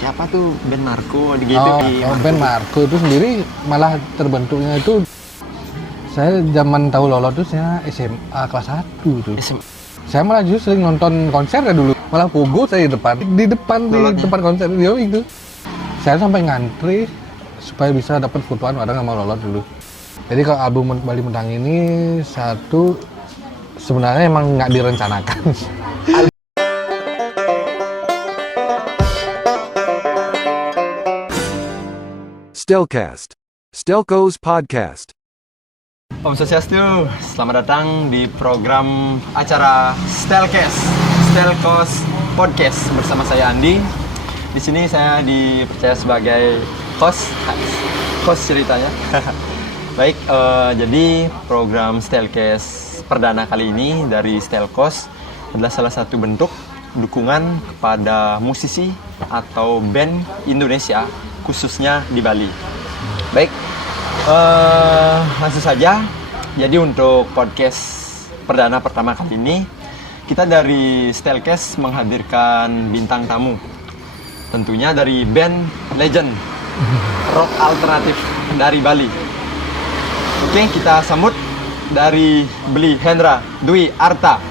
siapa tuh band Marco gitu. Band Marco itu sendiri malah terbentuknya itu saya zaman tahu Lolo tuh saya SMA kelas 1 tuh. Saya malah justru sering nonton konser ya dulu. Malah pogo saya di depan konser dia itu. Saya sampai ngantri supaya bisa dapat fotoan bareng sama Lolo dulu. Jadi kalau album Bali Mentang ini satu sebenarnya emang nggak direncanakan. Stelcast, Stelco's podcast. Om Swastiastu, selamat datang di program acara Stelco's podcast bersama saya Andi. Di sini saya dipercaya sebagai host ceritanya. Baik, jadi program Stelcast perdana kali ini dari Stelco's adalah salah satu bentuk dukungan kepada musisi atau band Indonesia, khususnya di Bali. Baik, langsung saja. Jadi untuk podcast perdana pertama kali ini, kita dari Stelcast menghadirkan bintang tamu. Tentunya dari band legend rock alternatif dari Bali. Oke, kita sambut dari Bli Hendra Dwi Arta.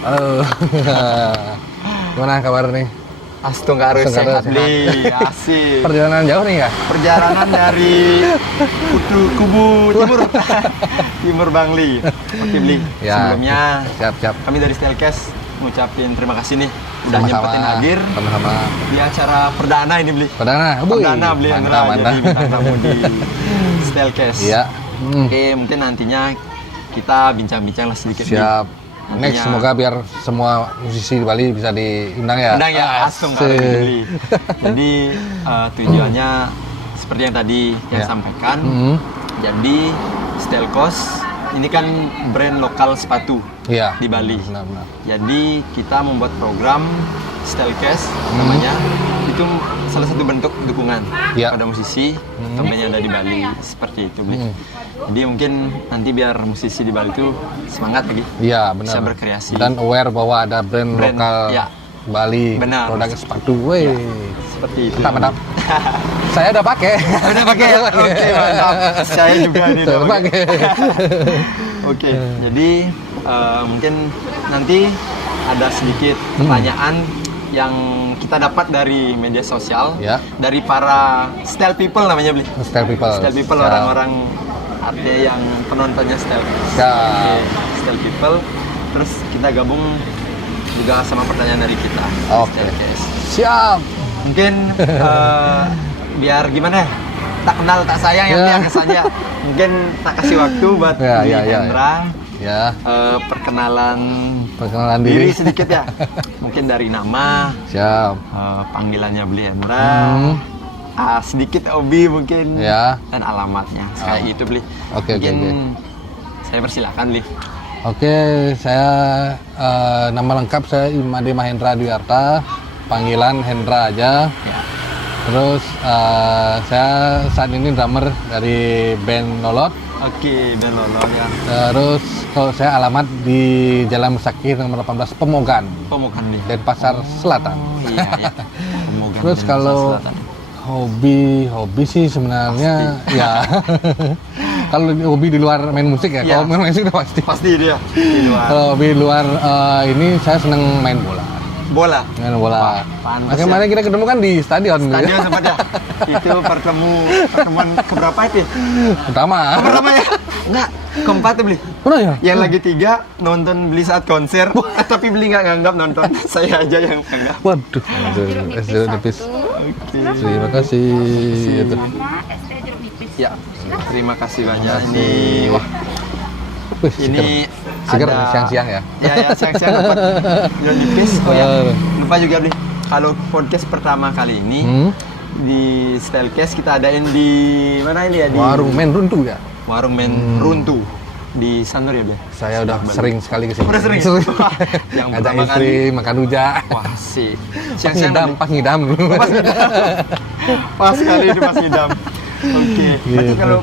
Halo. Gimana kabar nih? Astung harus sehat, Bli. Asik. Perjalanan jauh nih ya? Perjalanan dari kubu timur Bangli. Oke, Bli. Ya, sebelumnya siap. kami dari Stelcast ngucapin terima kasih nih udah Sama-sama. nyempetin hadir Sama-sama. di acara perdana ini, Bli. Perdana Bli Hendra jadi bintang tamu di Stelcast. Iya. Oke, mungkin nantinya kita bincang-bincang lah sedikit. Siap. Bli. Next, semoga biar semua musisi di Bali bisa diundang ya. Undang ya, langsung kali ini, Bli. Jadi tujuannya seperti yang tadi yang sampaikan. Jadi Stelco's ini kan brand lokal sepatu Iya. di Bali. Benar. Jadi kita membuat program Stelcast namanya. Itu salah satu bentuk dukungan pada musisi atau band yang ada di Bali, seperti itu, Bli. Jadi mungkin nanti biar musisi di Bali itu semangat lagi. Iya, benar. Bisa berkreasi. Dan aware bahwa ada brand lokal Bali, benar. produk sepatu. Woi. Seperti itu. Mantap. Saya udah pakai. Udah pakai ya? Oke, mantap. Saya juga nih udah pakai. Oke, jadi mungkin nanti ada sedikit pertanyaan yang kita dapat dari media sosial, dari para style people namanya, Bli. Style people. Orang-orang artinya yang penontonnya style. Style people. Terus kita gabung juga sama pertanyaan dari kita. Oke. Siap. Mungkin biar gimana ya? Tak kenal tak sayang yang kesannya. Mungkin tak kasih waktu buat Hendra. Ya. Perkenalan diri sedikit ya. Mungkin dari nama. Siap. Panggilannya Bli Hendra. Sedikit hobi mungkin. Ya. Dan alamatnya. Kayak itu, Bli. Oke. Saya persilakan, Bli. Oke, saya nama lengkap saya Imade Mahendra Dwi Arta, panggilan Hendra aja. Ya. Terus saya saat ini drummer dari band Lolot. Oke, band Lolot ya. Terus kalau saya alamat di Jalan Mesakih nomor 18 Pemogan, nih. Denpasar Selatan. Iya. Pemogan. Terus kalau hobi sih sebenarnya ya kalau hobi di luar main musik ya. Kalau main musik udah pasti dia di luar. Kalau hobi di luar ini saya seneng main bola. Main bola. Kemarin kita ketemu kan di stadion sempat ya. Itu pertemuan keberapa itu? Pertama ya? Enggak, keempat tuh, Bli. Mana ya? Yang lagi 3 nonton Bli saat konser. Tapi Bli nggak nganggap nonton. Saya aja yang nganggap. Waduh, SD nipis. Oke. Terima kasih. Ya, terima kasih banyak. Ini wah. Ini seger ada siang-siang ya. Ya, siang-siang dapat jeruk nipis. Oh ya, lupa juga, Bli. Kalau podcast pertama kali ini di Stelcast kita adain di mana ini ya? Di Warung Men Runtuh ya. Warung Men Runtuh di Sanur ya, Bli. Saya udah sering sekali kesini. Udah sering. Yang ngajak pertama istri kali makan rujak. Wah, sih. Siang-siang Pas ngidam. Pas kali itu pas ngidam. Oke. Berarti kalau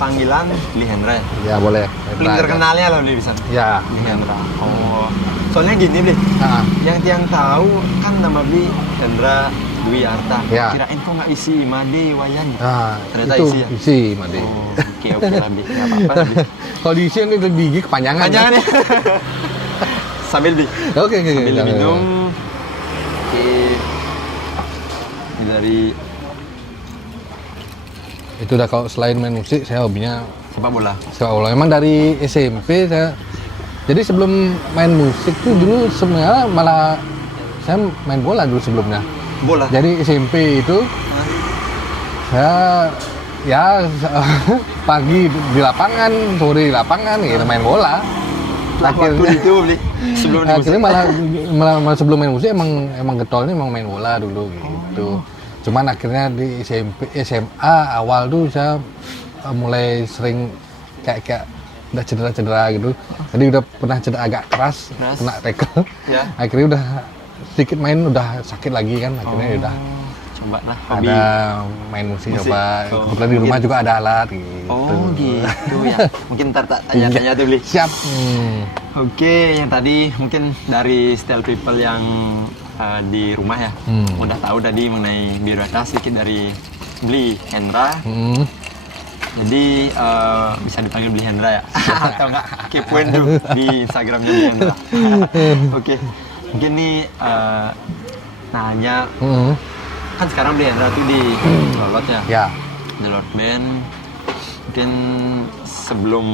panggilan Bli Hendra. Ya boleh. Paling terkenalnya loh Bli bisa. Ya. Bli Hendra. Oh. Soalnya gini Bli, Nah, yang tiang tahu kan nama Bli Hendra Dwi Arta. Ya. Kirain kok nggak isi Made Wayan. nah Ternyata itu isi ya? isi Made. Oh, oke lah Bli, nggak apa-apa Bli. Kalau diisi itu gigi kepanjangan. Panjangan ya. Sambil Bli. Oke. Sambil minum. Oke. Ini dari Itu udah kalau selain main musik, saya hobinya sepak bola. sepak bola. Memang dari SMP saya. Jadi sebelum main musik tuh dulu sebenarnya malah saya main bola dulu sebelumnya. Bola. Jadi SMP itu saya ya pagi di lapangan, sore di lapangan gitu main bola. Lah waktu itu Bli. Sebelum di Akhirnya malah sebelum main musik emang getolnya emang main bola dulu gitu. Cuman akhirnya di SMP SMA awal tuh saya mulai sering kayak udah cedera gitu. Jadi udah pernah cedera agak keras, kena tackle. Ya. Akhirnya udah sedikit main udah sakit lagi kan. Akhirnya udah Coba lah hobi. ada main musik Musik. coba. Oh, Kebetulan di rumah juga ada alat gitu. Oh gitu ya. Mungkin ntar tak tanya-tanya tuh Bli. Siap. Oke, yang tadi mungkin dari Style People yang di rumah ya, udah tahu tadi mengenai biodata sedikit dari Bli Hendra. Jadi bisa dipanggil Bli Hendra ya, atau enggak kepoin tuh di Instagramnya Bli Hendra. Oke, mungkin nih nanya, kan sekarang Bli Hendra tuh di Lolot ya, Ya. The Lord Band. Mungkin sebelum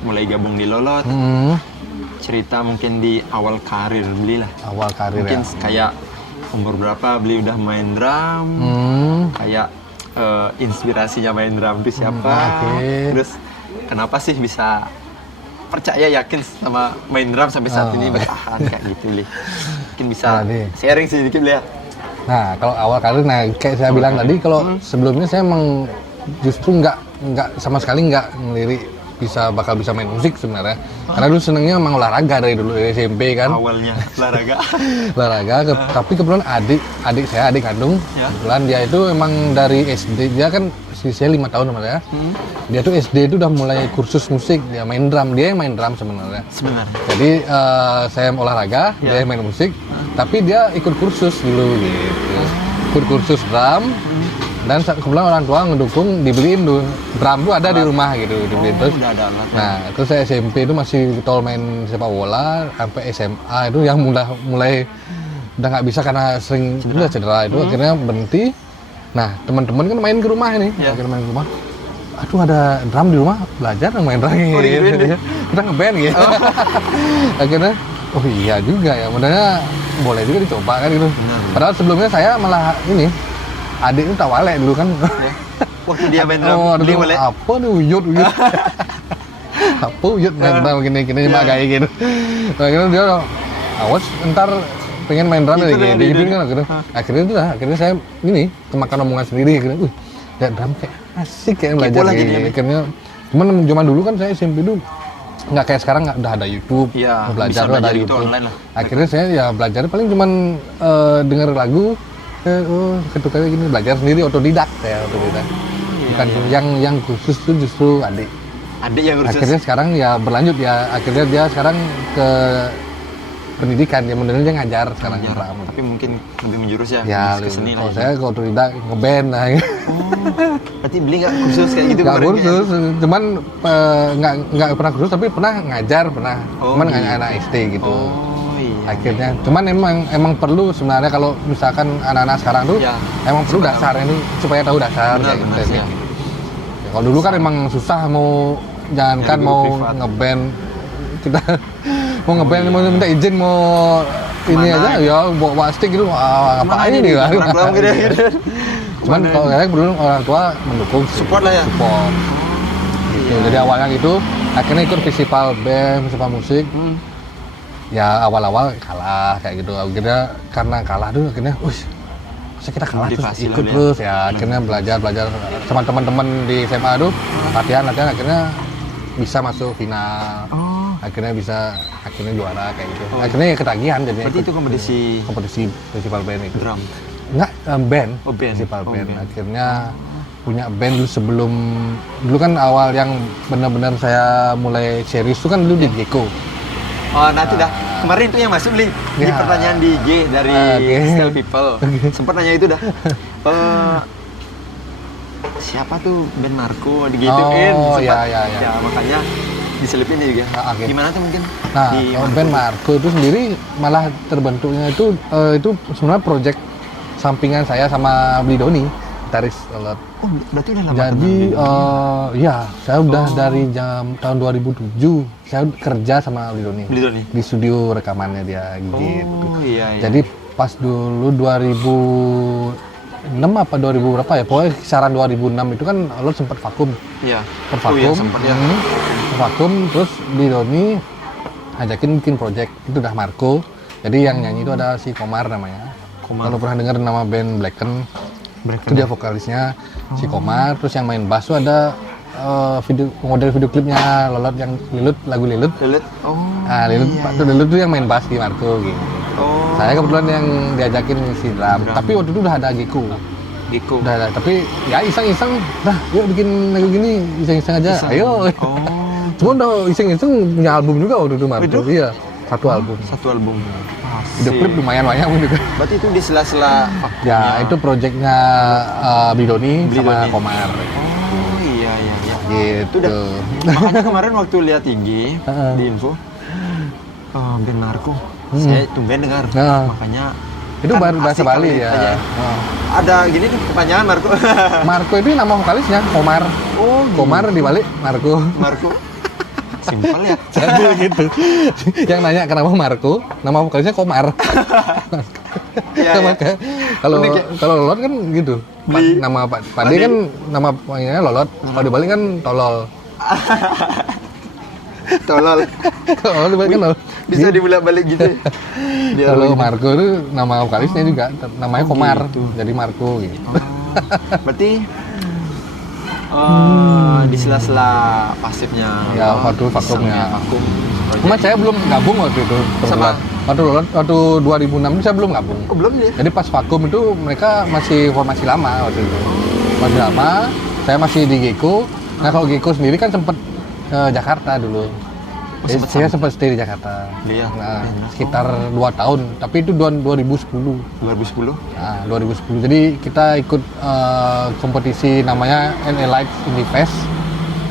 mulai gabung di Lolot, cerita mungkin di awal karir Bli lah. Awal karir Mungkin ya. kayak umur berapa Bli udah main drum, kayak inspirasinya main drum itu siapa, Oke. terus kenapa sih bisa percaya yakin sama main drum sampai saat ini bertahan kayak gitu Bli. Mungkin bisa Nah, sharing sih dikit Bli ya. Nah, kalau awal karir, nah kayak saya bilang tadi, kalau sebelumnya saya emang justru nggak sama sekali nggak ngelirik bakal bisa main musik sebenarnya. Karena dulu senengnya emang olahraga dari dulu dari SMP kan. Awalnya olahraga. Olahraga, tapi kebetulan adik saya, adik kandung, Ya. kebetulan dia itu emang dari SD, dia kan usia 5 tahun sama saya. Dia tuh SD itu udah mulai kursus musik, dia main drum, dia yang main drum sebenarnya. Jadi saya olahraga, Ya. dia main musik, tapi dia ikut kursus dulu gitu. Ikut kursus drum, dan kebetulan orang tua ngedukung, dibeliin tuh drum tuh ada di rumah gitu, dibeliin terus. Udah ada alat. Nah, terus saya SMP itu masih getol main sepak bola, sampai SMA itu yang mulai udah nggak bisa karena sering udah cedera itu, akhirnya berhenti. Nah, teman-teman kan main ke rumah ini, Ya. akhirnya main ke rumah. Aduh, ada drum di rumah, belajar main drum gitu. digituin deh. Kita ngeband gitu. Akhirnya, oh iya juga ya, modalnya boleh juga dicoba kan gitu. Benar. Padahal sebelumnya saya malah ini, adik itu tawalek dulu kan. Ya. Waktu dia main drum, Oh, Bli dulu boleh. apa nih uyut. Apa uyut main drum gini cuma Ya. kayak gitu. Akhirnya dia awas ntar pengen main drum Itu ya yang digituin di- kan akhirnya saya ini kemakan omongan sendiri akhirnya lihat drum kayak asik kayak belajar lagi kayak dia, gini. Akhirnya cuman zaman dulu kan saya SMP dulu nggak kayak sekarang, udah ada YouTube, Iya, mau belajar bisa tuh ada belajar itu YouTube. online lah. Akhirnya saya ya belajar paling cuman denger lagu, ketukanya gini, belajar sendiri otodidak ya otodidak. Bukan yang khusus tuh justru adik. Adik yang kursus. Akhirnya sekarang ya berlanjut ya, akhirnya dia sekarang ke pendidikan, dia modelnya dia ngajar sekarang Ya, drum. tapi mungkin lebih menjurus ya, Ya, ke seni kalau lah. saya ke otodidak ngeband nah. Berarti Bli nggak kursus kayak gitu Nggak kemarin, kursus, cuman nggak pernah kursus, tapi pernah ngajar, pernah. Oh, Cuman gitu. anak SD gitu. Oh iya. Akhirnya, cuman emang perlu sebenarnya kalau misalkan anak-anak sekarang tuh Ya, emang perlu dasar ini supaya tahu dasar Benar, kayak gitu. benar sih, ya. Ya, kalau dulu kan emang susah mau jangankan Nyari guru mau privat. ngeband kita mau ngeband mau minta izin mau ini Kemana aja ya bawa stick gitu apa ini nih orang tua gitu ya. cuman kalau saya dulu orang tua mendukung sih. Support lah ya. Support gitu. Jadi awalnya gitu akhirnya ikut festival band, festival musik. Ya awal-awal kalah kayak gitu. Akhirnya karena kalah tuh akhirnya, masa kita kalah terus Motivasi ikut lah, terus ya. Akhirnya belajar sama teman-teman di SMA tuh latihan akhirnya bisa masuk final. Akhirnya juara kayak gitu. Akhirnya ya ketagihan jadinya. Berarti ikut itu kompetisi festival band itu. drum. Enggak, band. Oh, band. Festival Oh, band. band. Akhirnya punya band dulu kan awal yang benar-benar saya mulai serius itu kan dulu di Gecko. Oh, nanti dah. Kemarin itu yang masuk di Ya. pertanyaan di IG dari Oke. Style People. Sempat nanya itu dah. Siapa tuh band Marco digituin? Oh, Sempat. ya. Ya, makanya diselipin juga. Oke. Gimana tuh mungkin? Nah, di band Marco itu sendiri malah terbentuknya itu sebenarnya project sampingan saya sama Bli Doni, gitaris Lolot. Oh, berarti udah lama Jadi kenal ya saya udah dari tahun 2007 saya kerja sama Bli Doni. Bli Doni? Di studio rekamannya dia gitu. Oh, iya. Jadi pas dulu 2006 apa 2000 berapa ya, pokoknya kisaran 2006 itu kan lo sempat vakum. Iya. Vakum. Oh, iya, sempat ya. Vakum, terus Bli Doni ajakin bikin project, itu udah Marco. Jadi yang nyanyi itu ada si Komar namanya. Kalau pernah dengar nama band Blacken, itu dia vokalisnya si Komar. Terus yang main bass tuh ada model video klipnya Lolot yang Lilut, lagu Lilut. Lilut. Oh. Nah, Lilut, iya, Pak tuh Lilut tuh yang main bass di Marco gitu. Oh. Saya kebetulan yang diajakin ngisi drum. Tapi waktu itu udah ada Gecko. Gecko. Udah ada, tapi ya iseng-iseng, dah yuk bikin lagu gini, iseng-iseng aja, Iseng. ayo. Oh. Cuma udah iseng-iseng punya album juga waktu itu Marco. Itu? Iya, satu album. Satu album. Video klip lumayan banyak pun juga. Berarti itu di sela-sela Ya, itu proyeknya Bli Doni Bli sama Doni. Komar. Oh, iya. Gitu. Itu udah. Makanya kemarin waktu lihat IG Heeh. di info band Marco, saya tumben dengar. Nah. Makanya Itu kan baru bahasa asik Bali kali ya. aja. Oh. Ada gini tuh kepanjangan Marco. Marco itu nama vokalisnya Komar. Oh, Komar dibalik Marco. Marco. Simpel ya. Jadi gitu. Yang nanya kenapa Marco, nama vokalisnya Komar. Iya, Sama iya. kayak kalau Unik ya? kalau Lolot kan gitu. Bli. Nama Pade kan nama panggilnya Lolot. Kalau dibalik kan Tolol. Tolol. Kalau dibalik kan Lolot. Bisa dibulak-balik gitu. Biar Kalau begini. Marco itu nama vokalisnya juga namanya Komar. gitu. Jadi Marco gitu. Oh, berarti di sela-sela pasifnya. Ya, waktu vakumnya. isengnya vakum. Cuma saya belum gabung waktu itu. Sama? kebetulan. Waktu 2006 itu saya belum gabung. Oh, belum ya? Jadi pas vakum itu mereka masih formasi lama waktu itu. Masih lama, saya masih di Gecko. Nah kalau Gecko sendiri kan sempat ke Jakarta dulu. Jadi sempet saya sempat stay di Jakarta. Iya. Nah, sekitar 2 tahun. Tapi itu 2010. 2010. Nah, 2010. Jadi kita ikut kompetisi namanya NA Lights Indie Fest.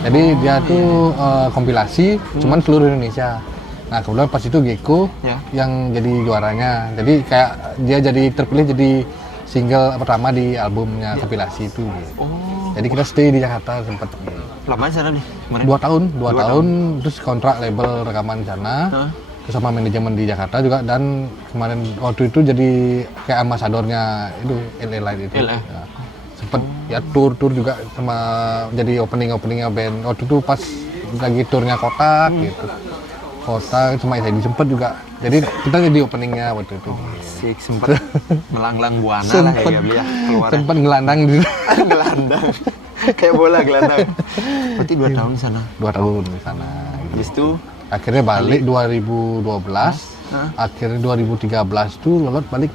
Jadi dia tuh kompilasi, cuman seluruh Indonesia. Nah kebetulan pas itu Gecko Ya. yang jadi juaranya. Jadi kayak dia jadi terpilih jadi single pertama di albumnya kompilasi itu. Oh, Jadi kita stay di Jakarta sempat lama sana nih kemarin. 2 tahun, 2 Dua tahun, terus kontrak label rekaman di sana. Hah? Terus sama manajemen di Jakarta juga, dan kemarin waktu itu jadi kayak ambasadornya itu LA Light itu. LA. Ya. Sempet ya tour juga sama jadi openingnya band. Waktu itu pas lagi turnya Kotak gitu. Kotak sama saya sempet juga. Jadi kita jadi openingnya waktu itu. Sik sempet melanglang buana lah ya Gabi ya keluar. Sempet ngelandang di Gelandang. Kayak bola gelandang. Berarti 2 tahun sana. 2 tahun di sana. Habis itu Akhirnya balik 2012. Hah? Akhirnya 2013 tuh Lolot balik.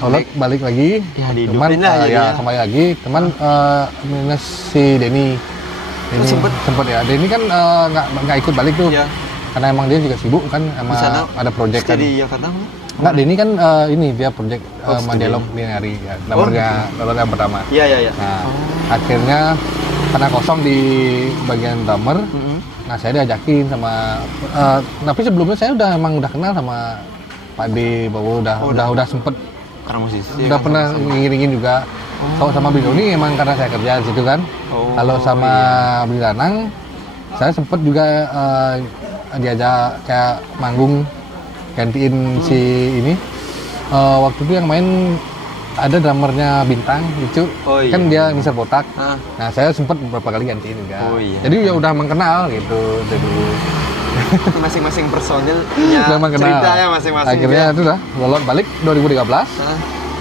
Lolot balik lagi. Ya, Cuman dihidupin lah ya jadinya. kembali lagi. Cuman minus si Denny. Oh, sempet? Sempet ya. Denny kan nggak ikut balik tuh. ya Karena emang dia juga sibuk kan sama di sana ada project stay kan. di Jakarta nggak? Enggak, Denny kan ini dia project Oh, Mandialog di hari ya, nomornya Lolot yang pertama. Iya iya iya. Nah, akhirnya karena kosong di bagian drummer, Mm-mm. nah saya diajakin sama tapi sebelumnya saya udah kenal sama Pak D, bahwa udah sempet Karena musisi. udah kan, pernah sama-sama. ngiringin juga. Kalau sama Bli Doni emang karena saya kerja di situ kan. Oh, Kalau sama Bli Lanang saya sempet juga diajak kayak manggung gantiin si ini. Waktu itu yang main ada drummernya Bintang itu Oh, iya. kan dia Mister Botak. Ah. Nah saya sempat beberapa kali gantiin juga. Oh, iya. Jadi ya udah mengenal gitu dari dulu. Masing-masing personil punya Udah mengenal. ceritanya masing-masing. Akhirnya ya. itu dah Lolot balik 2013. Ah.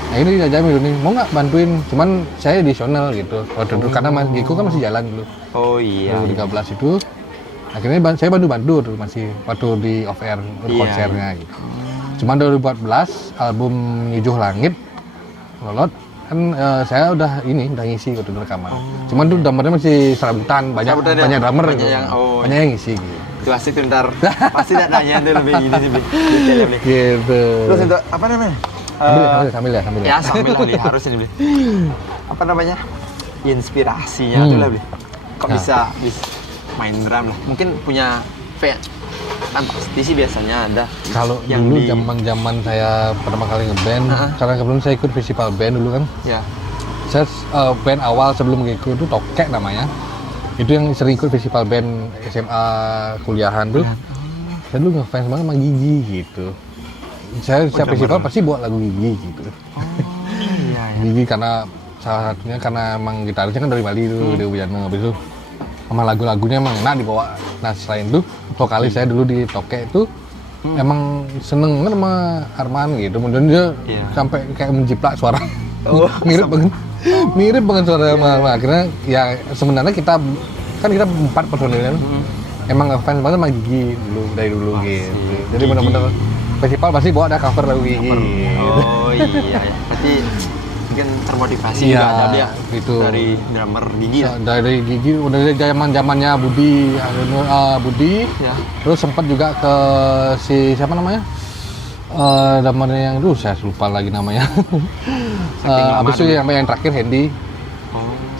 Nah ini diajak Doni, mau nggak bantuin? Cuman saya additional gitu waktu itu karena Mas Giko kan masih jalan dulu. Oh iya. 2013 itu akhirnya saya bantu tuh masih waktu di off air Iya, konsernya gitu. Cuman 2014 album Nyujuh Langit Lolot kan saya udah ngisi waktu itu rekaman. Cuman tuh drummernya masih serabutan, banyak drummer banyak gitu. yang Banyak yang ngisi gitu. Itu asik tuh ntar pasti tak nanya tuh lebih ini sih detailnya Bli. Gitu. Terus untuk apa namanya? Sambil ya. Ya sambil lah Bli, harus ini Bli. Apa namanya? Inspirasinya tuh lah Bli. Kok bisa main drum lah? Mungkin punya kan pasti sih biasanya ada. Kalau yang dulu zaman saya pertama kali ngeband, karena kebetulan saya ikut festival band dulu kan. Ya. Saya band awal sebelum ikut itu Tokek namanya. Itu yang sering ikut festival band SMA kuliahan tuh. Saya dulu ngefans banget sama Gigi gitu. Saya setiap festival pasti bawa lagu Gigi gitu. Iya. Gigi karena salah satunya karena emang gitarisnya kan dari Bali tuh, Dewi Wijanto. Habis itu sama lagu-lagunya emang enak dibawa. Nah selain itu vokalis saya dulu di Tokek itu emang seneng banget sama Arman gitu. Kemudian dia sampai kayak menjiplak suara. Mirip banget suara sama Arman. Akhirnya ya sebenarnya kita 4 personilnya emang ngefans banget sama Gigi dari dulu gitu. Jadi benar-benar festival pasti bawa ada cover lagu Gigi. Oh iya. Berarti mungkin termotivasi juga ada dia gitu. Dari drummer Gigi ya? Dari Gigi udah dari zamannya Budi ya. Terus sempat juga ke si siapa namanya drummernya yang itu saya lupa lagi namanya. Abis itu yang terakhir Hendy.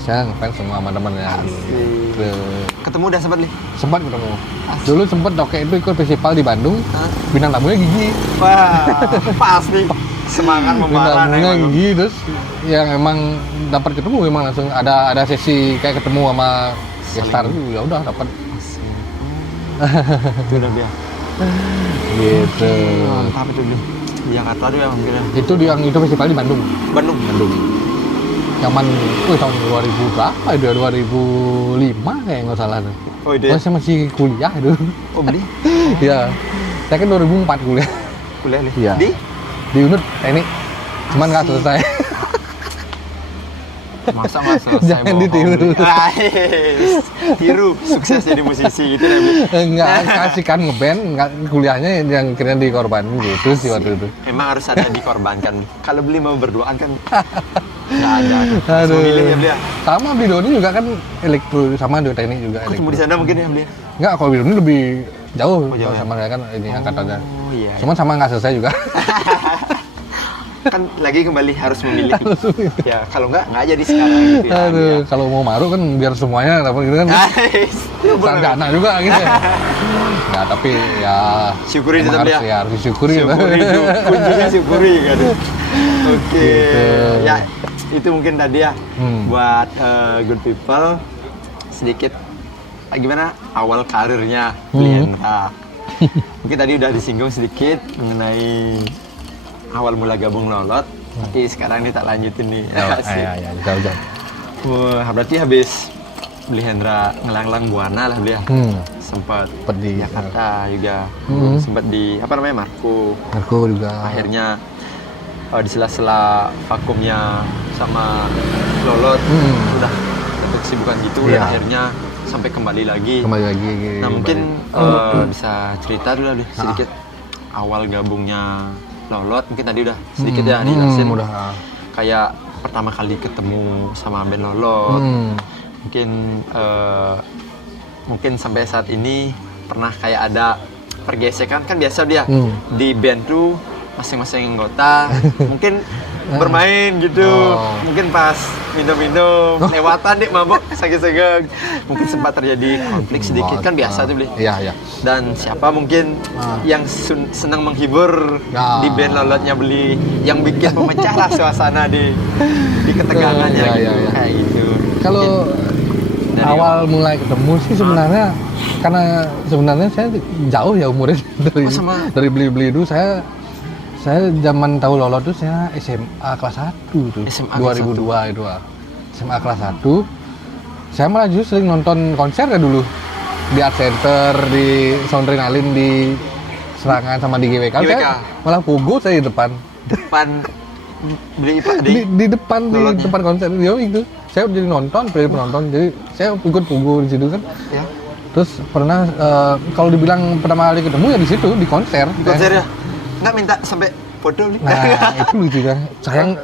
Saya ngefans semua sama temennya. Ketemu udah sempat nih? Sempat ketemu. Dulu sempat Tokek itu ikut festival di Bandung. Bintang tamunya Gigi. Wah, pasti semangat membara. Bintang tamunya Gigi, terus yang emang dapat ketemu emang langsung ada sesi kayak ketemu sama gestar itu ya udah dapat. Itu udah dia. Gitu. Mantap itu dia. Di Jakarta tuh yang mungkin. Itu festival di Bandung. Bandung. Zaman tahun 2000 berapa ya? 2005 kayak nggak salah tuh. Oh iya. Saya masih kuliah itu. Oh beli? Iya. Saya kan 2004 kuliah. Kuliah nih? Iya. Di Unut teknik. Cuman nggak selesai. Masa nggak selesai? Jangan ditiru. Tiru sukses jadi musisi gitu ya. Enggak kasihkan ngeband, enggak kuliahnya yang kira dikorbanin gitu sih waktu itu. Emang harus ada dikorbankan. Kalau beli mau berduaan kan nggak ada. Harus memilih ya beli. Sama Beli Doni juga kan elektro, sama Doni teknik juga. Ketemu di sana mungkin ya beli. Enggak, kalau Beli Doni lebih jauh. Jauh ya? Sama saya kan ini angkatannya. Oh iya. Cuman sama nggak selesai juga. Kan lagi kembali harus memilih. Ya kalau nggak jadi sekarang gitu ya. Aduh, kalau mau maru kan biar semuanya dapat gitu kan. Sarjana juga gitu. Nah, tapi ya syukuri tetap ya. Harus disyukuri. Syukuri, kuncinya syukuri kan. Oke. Gitu. Ya, itu mungkin tadi ya buat good people sedikit gimana awal karirnya Hendra. Mungkin tadi udah disinggung sedikit mengenai awal mula gabung Lolot, tapi sekarang ini tak lanjutin nih. Ya, jauh. Wah, berarti habis beli Hendra ngelang-lang Buana lah beli ya. Sempat di Jakarta juga. Sempat di apa namanya Marco juga. Akhirnya di sela-sela vakumnya sama Lolot udah dapat kesibukan gitu dan akhirnya sampai kembali lagi. Nah, mungkin bisa cerita dulu deh sedikit awal gabungnya Lolot, mungkin tadi udah sedikit ya dijelasin kayak pertama kali ketemu sama band Lolot, mungkin sampai saat ini pernah kayak ada pergesekan kan biasa dia di band tuh masing-masing anggota mungkin bermain gitu, mungkin pas minum-minum lewatan deh mabuk sageg-sageg, mungkin sempat terjadi konflik sedikit kan biasa tuh beli. Iya. Dan siapa mungkin yang senang menghibur di band Lolotnya beli, yang bikin pemecah lah suasana di ketegangannya kayak gitu. Kalau awal mulai ketemu sih sebenarnya karena sebenarnya saya jauh ya umurnya dari beli dulu saya zaman tahu Lolot tuh saya SMA kelas 1 tuh. SMA 2002 itu. SMA kelas 1. Saya malah justru sering nonton konser ya dulu. Di Art Center, di Soundrenalin, di Serangan sama di GWK. Saya malah pogo saya di depan. Di depan konser dia itu. Saya jadi penonton. Jadi saya ikut pogo di situ kan. Ya. Terus pernah kalau dibilang pertama kali ketemu ya di situ di konser. Di konser ya. Nggak minta sampai Foto beli. Nah itu lucu kan.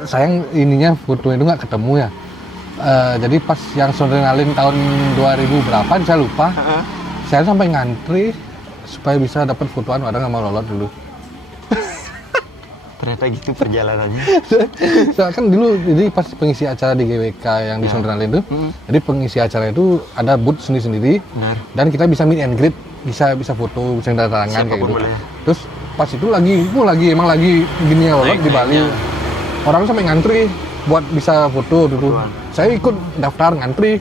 Sayang ininya fotonya itu nggak ketemu ya. Jadi pas yang Sonrenalin tahun 2000 berapa saya lupa. Saya sampai ngantri supaya bisa dapat fotoan orang sama Lolot dulu. Ternyata gitu perjalanannya. Soalnya kan dulu jadi pas pengisi acara di GWK yang di Sonrenalin itu, jadi pengisi acara itu ada booth sendiri-sendiri. Benar. Dan kita bisa meet and greet, bisa foto, bisa tanda tangan kayak Siapapun gitu. boleh. Terus pas itu lagi gini ya Lolot di Bali. Orang sampai ngantri buat bisa foto dulu. Fotoan. Saya ikut daftar ngantri.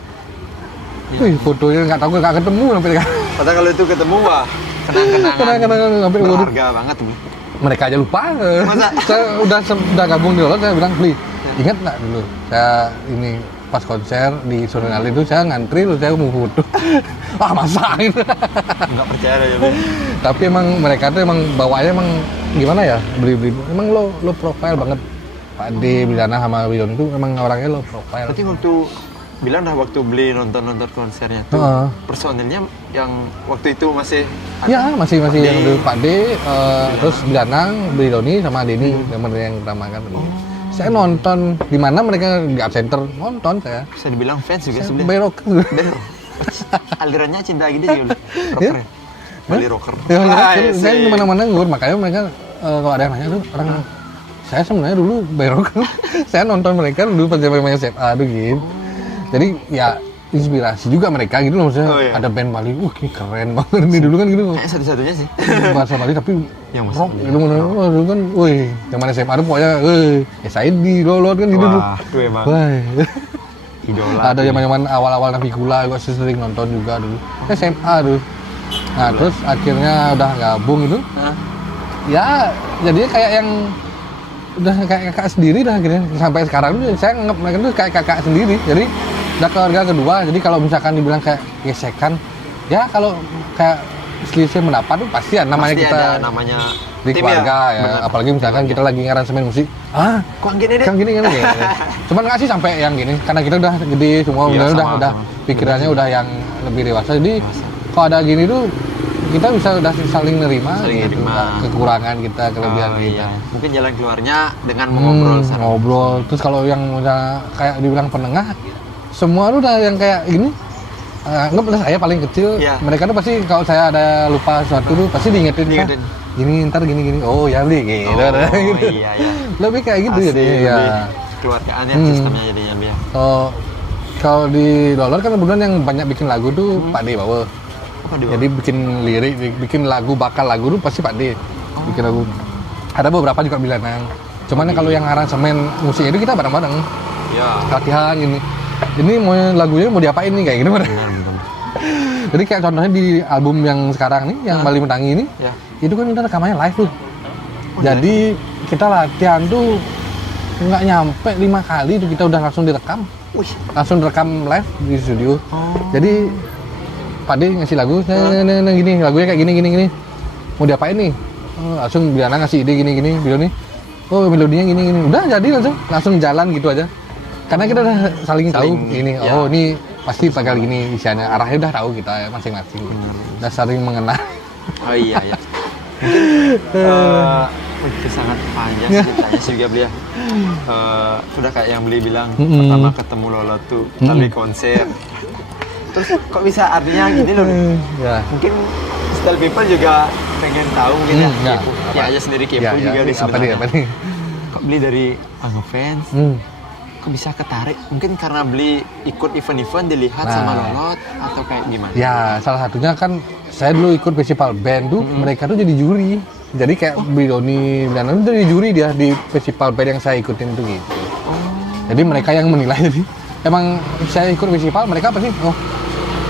Wih, fotonya nggak ketemu sampai sekarang. Padahal kalau itu ketemu wah kenang-kenangan Kenang-kenangan sampai berharga banget tuh. mereka aja lupa. Masa? Saya udah gabung di Lolot, saya bilang, "Bli, ingat nggak dulu saya ini pas konser di Sonrenalin itu saya ngantri terus saya mau foto." Wah, masa gitu. Nggak percaya aja Bli. Tapi emang mereka tuh emang bawaannya emang gimana ya, beli emang lo profile banget. Pak D, Bidana sama Widon itu emang orangnya lo profile. Berarti waktu bilang dah waktu beli nonton konsernya tuh personilnya yang waktu itu masih Ya masih Pak D. yang dulu Pak D, terus Bidanang, Bidoni sama Deni yang pertama kan. Saya nonton di mana mereka di art center nonton saya. bisa dibilang fans juga sebenarnya. Berok. Bener. Alirannya cinta gini juga Bli. Rocker ya? Bali rocker. Ya, Iya saya sih. di mana-mana nggur, makanya mereka kalau ada yang nanya tuh orang saya sebenarnya dulu berok. Saya nonton mereka dulu pas zaman SMA tuh gitu. Jadi ya inspirasi juga mereka gitu loh, maksudnya Oh, iya. ada band Bali, ini keren banget nih dulu kan gitu. Kayak satu-satunya sih. Bahasa Bali tapi Yang masih rock Bali. gitu wah, dulu kan, woi, zaman SMA tuh pokoknya, SID, Lolot kan gitu dulu. Wah, itu emang Wah, idola. ada zaman awal-awal Navicula, gue sering nonton juga dulu. SMA tuh. Nah terus akhirnya udah gabung itu, Hah? ya jadinya kayak yang udah kayak kakak sendiri dah akhirnya. Sampai sekarang tuh saya nganggap mereka tuh kayak kakak sendiri. Jadi udah keluarga kedua. Jadi kalau misalkan dibilang kayak gesekan, ya kalau kayak selisih pendapat tuh pasti ya namanya Pasti kita ada namanya di tim keluarga ya. Bener. Apalagi misalkan kita lagi ngaransemen musik, Kok gini deh? kan gini kan ya. Cuman nggak sih sampai yang gini, karena kita udah gede semua, Iya, udah sama. pikirannya udah yang lebih dewasa. Jadi kalau ada gini tuh kita bisa udah saling nerima, Saling gitu, nerima. kekurangan kita, kelebihan Oh, kita. iya. Mungkin jalan keluarnya dengan mengobrol sama Ngobrol. Terus kalau yang misalnya kayak dibilang penengah, semua tuh udah yang kayak gini. Anggap lah saya paling kecil, Iya. mereka tuh pasti kalau saya ada lupa sesuatu tuh pasti diingetin. Diingetin. Gini ntar gini. Oh ya Li gitu. Oh, iya ya. Lebih kayak gitu Asik, jadi ya. lebih keluargaan ya sistemnya jadinya Bli. Kalau di Lolot kan kebetulan yang banyak bikin lagu tuh Pak D bawa. Apa di Jadi bikin lirik, bikin lagu, bakal lagu tuh pasti Pak D bikin lagu. Ada beberapa juga Bilanang. Cuman kalau yang aransemen musiknya itu kita bareng-bareng. ya. Latihan ini. Ini mau lagunya mau diapain nih kayak gini bareng. Benar. Jadi kayak contohnya di album yang sekarang nih, yang Bali Mentangi ini, Ya. itu kan kita rekamannya live tuh. Jadi kita latihan tuh nggak nyampe 5 kali tuh kita udah langsung direkam. Wih. Langsung direkam live di studio. Oh. Jadi Pak D ngasih lagu, nah, gini, lagunya kayak gini. Mau diapain nih? Langsung Biana ngasih ide gini, Bilo nih. Oh, melodinya gini. Udah jadi langsung jalan gitu aja. Karena kita udah saling tahu ini, ya. oh ini pasti bakal gini isiannya. Arahnya udah tahu kita ya, masing-masing. Udah saling mengenal. Oh iya ya. Mungkin itu sangat panjang ceritanya sih juga Bli ya. Udah kayak yang Bli bilang pertama ketemu Lolo tuh kali konser. Terus kok bisa artinya gini loh? Ya. Mungkin style people juga pengen tahu mungkin ya. Ya, Kepo. Ya aja sendiri kepo Ya, juga nih apa sebenarnya. nih? Kok Bli dari ngefans, kok bisa ketarik? Mungkin karena Bli ikut event-event dilihat Nah. sama Lolot atau kayak gimana? Ya, salah satunya kan saya dulu ikut festival band tuh, mereka tuh jadi juri. Jadi kayak Bidoni dan itu jadi juri dia di festival band yang saya ikutin tuh gitu. Jadi mereka yang menilai. Jadi emang saya ikut festival, mereka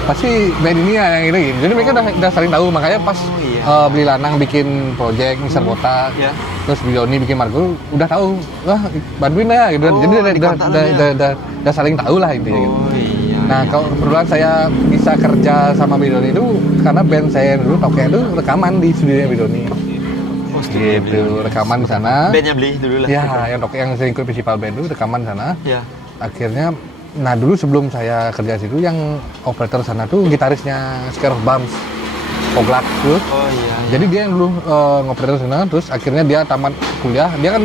pasti band ini ya yang gitu. Jadi mereka udah saling tahu, makanya pas iya. Beli Lanang bikin project Mister Botak, Ya. terus Bidoni bikin Margo, udah tahu, wah bantuin lah gitu. Oh, Jadi di kontaknya. udah saling tahu lah intinya gitu. Oh iya. Nah, kalau kebetulan saya bisa kerja sama Bidoni itu karena band saya dulu Tokyo itu rekaman di studionya Bidoni. Oh, studio Gitu, Bli. rekaman di sana. Bandnya Bli dulu lah. Ya, yang Tokyo yang saya ikut festival band itu rekaman di sana. Ya. Akhirnya, nah dulu sebelum saya kerja situ yang operator sana tuh gitarisnya Scare of Bumps. Poglak tuh. Oh iya. Jadi dia yang dulu ngoperasi sana, terus akhirnya dia tamat kuliah. Dia kan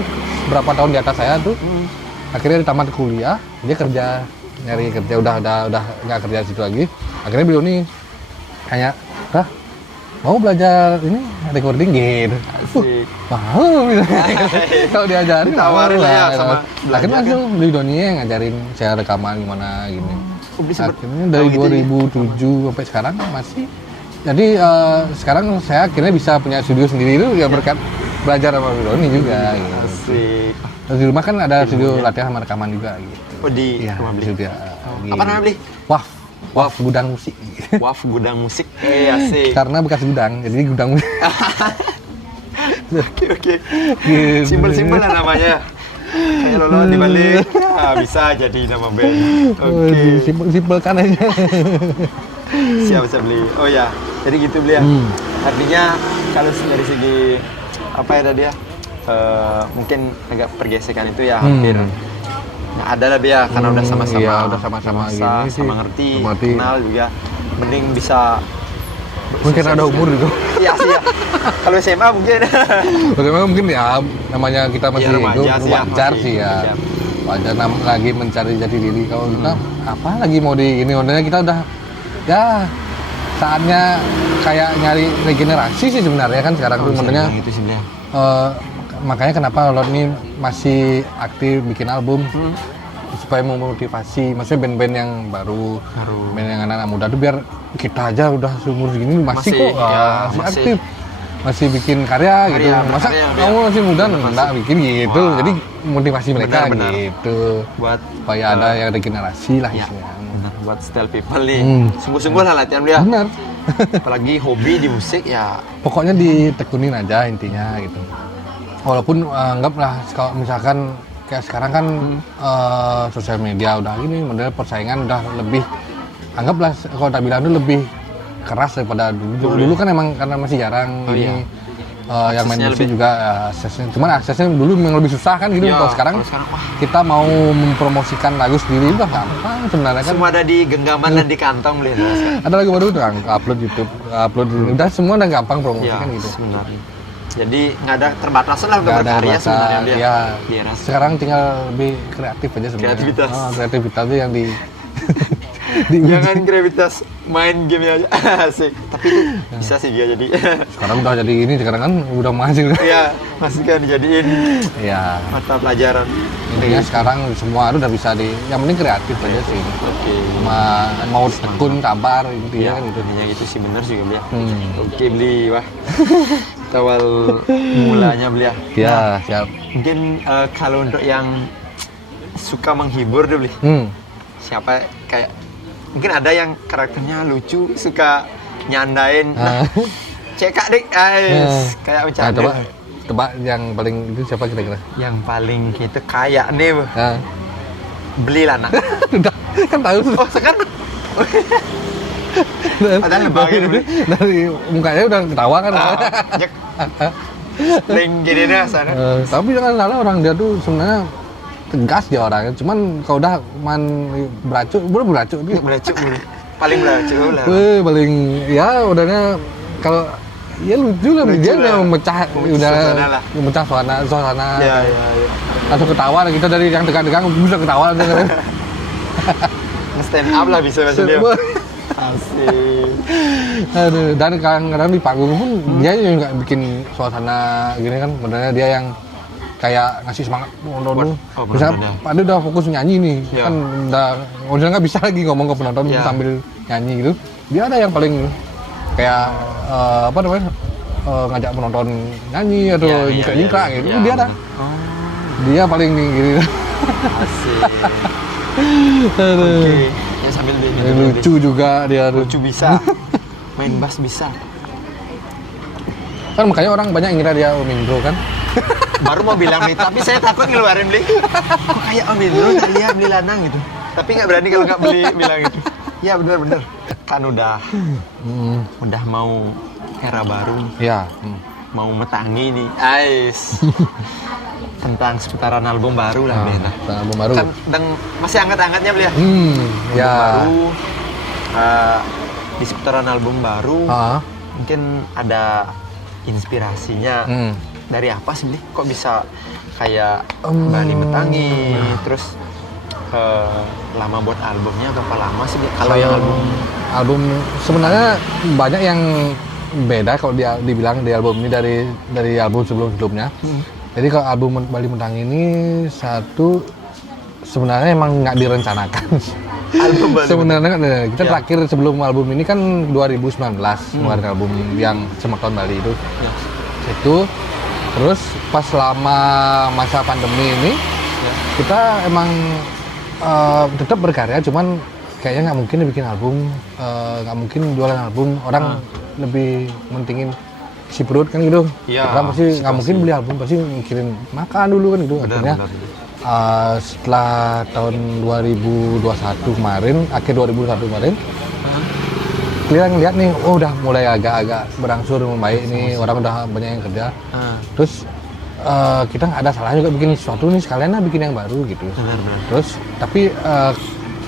berapa tahun di atas saya tuh. Akhirnya dia tamat kuliah, dia kerja, nyari kerja, udah nggak kerja situ lagi. Akhirnya beliau nih kayak, mau belajar ini recording gitu. Asik. Mau gitu. Kalau diajarin Ditawarin lah ya sama akhirnya belajar langsung beli Doni yang ngajarin saya rekaman gimana gini. Akhirnya dari gitu ya? 2007 sampai sekarang masih. Jadi sekarang saya akhirnya bisa punya studio sendiri itu ya berkat belajar sama Doni juga gitu. Asik. Terus di rumah kan ada studio latihan sama rekaman juga gitu. Oh di Iya, rumah beli. studio. Apa namanya beli? Waf gudang musik. Waf gudang musik. Asik. Karena bekas gudang, jadi gudang musik. Oke. Gitu. Simpel-simpel lah namanya. Kayak lolo dibalik. Bisa jadi nama band. Oke. Simpel kan aja. Siap bisa beli. Oh ya. Jadi gitu beli ya. Artinya kalau dari segi apa ya tadi ya? Mungkin agak pergesekan itu ya hampir. Nah, ada lah dia karena udah sama-sama. Iya, udah sama-sama gini sih. Sama ngerti, Ngerti. kenal juga. Mending bisa Mungkin ada umur juga. Iya sih ya. Kalau SMA mungkin. Bagaimana mungkin ya namanya kita masih Iya, remaja itu sih ya, wajar masih sih ya. wajar. Wajar lagi mencari jati diri. Kalau kita apa lagi mau di ini orangnya kita udah ya saatnya kayak nyari regenerasi sih sebenarnya kan sekarang tuh sebenarnya. Gitu sih dia. Makanya kenapa Lord ini masih aktif bikin album supaya memotivasi maksudnya band-band yang baru band yang anak-anak muda tuh biar kita aja udah seumur segini masih kok masih aktif masih bikin karya gitu masa kamu masih muda enggak bikin gitu jadi motivasi mereka Benar. gitu Buat supaya ada yang regenerasi lah ya, istilahnya. benar buat style people nih. Sungguh-sungguh lah latihan dia. Benar. Apalagi hobi di musik ya. Pokoknya ditekunin aja intinya gitu. Walaupun anggaplah kalau misalkan kayak sekarang kan sosial media udah gini, model persaingan udah lebih anggaplah kalau tak bilang itu lebih keras daripada dulu. Dulu kan emang karena masih jarang ini yang main musik juga aksesnya. Cuman aksesnya dulu memang lebih susah kan gitu. Ya, kalau sekarang kita mau mempromosikan lagu sendiri udah gampang sebenarnya kan. Semua ada di genggaman dan di kantong beli. Ada lagu baru tuh upload YouTube, upload udah semua udah gampang promosikan Ya, gitu. sebenarnya. Jadi nggak ada terbatasan lah untuk Nggak ada berkarya bahasa, sebenarnya dia. ya. Di era Sekarang tinggal lebih kreatif aja sebenarnya. Kreativitas. Kreativitas itu yang di Jangan kreativitas main game aja. Asik. Tapi itu bisa sih dia jadi. sekarang udah jadi ini sekarang kan udah menghasilkan. Iya, masih kan dijadiin Ya, mata pelajaran. intinya sekarang semua itu udah bisa yang penting kreatif aja sih. Oke. Mau tekun kabar intinya Iya, kan gitu. intinya gitu sih bener juga beli. Hmm. Oke beli wah. Awal mulanya beli ya. Ya, siap. Mungkin kalau untuk yang suka menghibur deh beli. Siapa kayak mungkin ada yang karakternya lucu, suka nyandain. Nah, cekak dik, kayak Nah, bercanda. coba tebak yang paling itu siapa kira-kira? Yang paling gitu kayak nih, Bu. Nah. Beli lah nak. Udah kan tahu tuh. Oh sekarang. Padahal lebangin beli. Dari mukanya udah ketawa kan. Jek. Link gini deh sana. Tapi jangan salah orang dia tuh sebenarnya tegas dia orangnya. Cuman kalau udah beracuk dia. Beracuk beli. Paling beracuk lah. Paling ya udahnya kalau ya lucu lah dia udah memecah memecah suasana. Ya. Langsung ketawa kita dari yang dekat-dekat bisa ketawa Stand up lah bisa dia. Asik. Aduh, dan kadang-kadang di panggung pun dia juga bikin suasana gini kan, sebenarnya dia yang kayak ngasih semangat nonton. Misalnya Pak udah fokus nyanyi nih, kan udah nggak bisa lagi ngomong ke penonton sambil nyanyi gitu. Dia ada yang paling kayak apa namanya ngajak penonton nyanyi atau nyingkrak gitu. Dia ada. Dia paling gini. Asik. Oke. Ya sambil lucu juga dia. Lucu bisa. Main bass bisa. Kan makanya orang banyak ngira dia Om Indro kan. Baru mau bilang nih, tapi saya takut ngeluarin beli. Kok kayak Om Indro tadi ya beli lanang gitu. Tapi nggak berani kalau nggak beli bilang gitu. Ya bener-bener. Kan udah mau era baru. Ya. Mau metangi nih. Ais. Tentang seputaran album baru lah beli. Album baru. Kan masih hangat-hangatnya beli ya. Ya. Baru. Di seputaran album baru. mungkin ada inspirasinya dari apa sih, Bli? Kok bisa kayak Bali Metangi, terus lama buat albumnya berapa lama sih, Bli? Kalau yang album sebenarnya banyak yang beda kalau dia dibilang di album ini dari album sebelumnya. Jadi kalau album Bali Metangi ini satu sebenarnya emang nggak direncanakan. album Bali Sebenarnya kita Ya. terakhir sebelum album ini kan 2019 mengeluarkan album yang Semakton Bali itu. Ya. Itu terus pas selama masa pandemi ini kita emang tetap berkarya, cuman kayaknya nggak mungkin bikin album, nggak mungkin jualan album, orang lebih mentingin isi perut kan gitu. Iya, Orang pasti nggak mungkin beli album, pasti mikirin makan dulu kan gitu. Akhirnya setelah tahun 2021 kemarin, akhir 2021 kemarin, kita ngeliat nih, oh udah mulai agak-agak berangsur membaik nih, orang udah banyak yang kerja. Terus kita nggak ada salah juga bikin sesuatu nih, sekalian lah bikin yang baru gitu. Benar. Terus tapi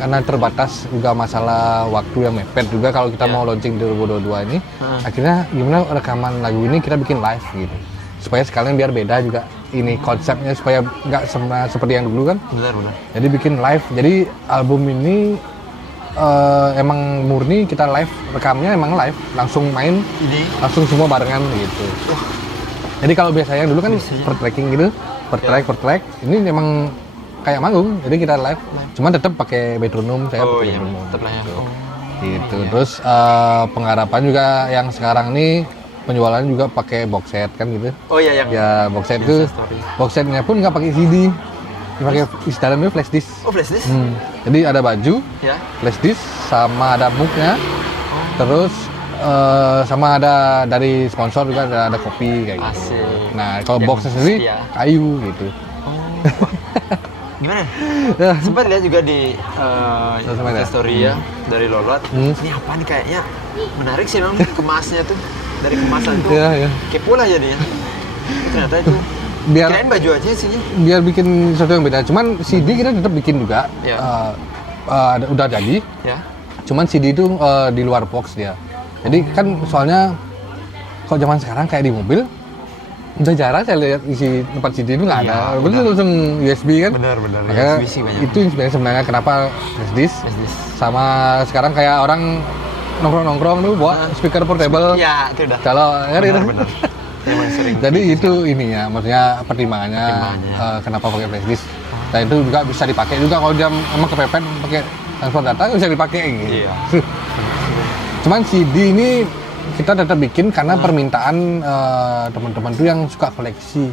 karena terbatas juga masalah waktu yang mepet juga kalau kita mau launching di 2022 ini, akhirnya gimana rekaman lagu ini kita bikin live gitu, supaya sekalian biar beda juga ini konsepnya, supaya nggak sama seperti yang dulu kan. Benar. Jadi bikin live, jadi album ini emang murni kita live, rekamnya emang live, langsung main, langsung semua barengan gitu. Jadi kalau biasanya dulu kan per tracking gitu, per track, ini emang kayak manggung, jadi kita live, cuman tetap pakai metronom, saya pakai metronom. Tetap lah ya. Gitu. Terus pengharapan juga yang sekarang nih penjualan juga pakai box set kan gitu. Oh iya, yang Ya box set itu, box setnya pun nggak pakai CD, pakai dalamnya flash disk. Oh, flash disk? Jadi ada baju, Ya. flash disk, sama ada muknya, terus sama ada dari sponsor juga ada kopi kayak gitu. Asik. Nah kalau Yang boxnya sendiri setia. kayu gitu. Gimana? Ya. Sempat lihat juga di Sosmed ya? story ya dari Lolot. Ini apa nih, kayaknya menarik sih memang kemasnya tuh, dari kemasan tuh. Ya. Kepo lah jadinya. Ternyata itu kirain baju aja sih. Biar bikin sesuatu yang beda. Cuman CD kita tetap bikin juga. Ya. Udah jadi. Ya. Cuman CD itu di luar box dia. Jadi kan soalnya kalau zaman sekarang kayak di mobil udah jarang saya lihat isi tempat CD itu nggak ada. Betul langsung USB kan. Benar. Makanya USB sih banyak. itu inspirasi sebenarnya kenapa flash disk. Flash disk. Sama sekarang kayak orang nongkrong tuh bawa speaker portable. Ya, itu udah. Kalau kan gitu. Benar. Emang sering. Jadi itu ininya, maksudnya pertimbangannya kenapa pakai flash disk. Dan itu juga bisa dipakai juga kalau dia emang kepepet pakai transfer data bisa dipakai gitu. Iya. Cuman CD ini kita tetap bikin karena permintaan teman-teman tuh yang suka koleksi.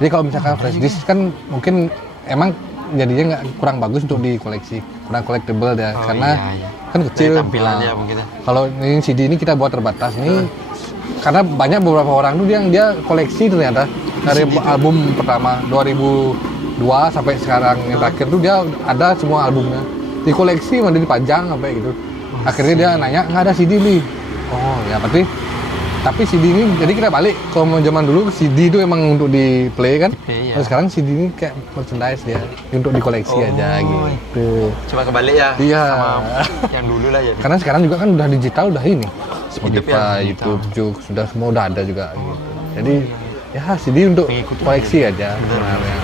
Jadi kalau misalkan flash disk kan mungkin emang jadinya nggak kurang bagus untuk dikoleksi, kurang collectible ya, karena kan kecil. Dari tampilannya mungkin. Kalau ini CD ini kita buat terbatas nih, karena banyak beberapa orang tuh yang dia koleksi ternyata dari album pertama 2002 sampai sekarang yang terakhir tuh dia ada semua albumnya, dikoleksi, mana dipajang sampai gitu. Akhirnya dia nanya, nggak ada CD nih. Oh ya berarti, tapi CD ini jadi kita balik, kalau zaman dulu CD itu emang untuk di play kan. Terus sekarang CD ini kayak merchandise dia, untuk dikoleksi aja gitu. Cuma kebalik ya. Iya. Sama yang dulu lah ya. Karena sekarang juga kan udah digital, udah ini Spotify, ya, YouTube juga sudah semua udah ada juga gitu. Jadi ya CD untuk koleksi aja sebenarnya.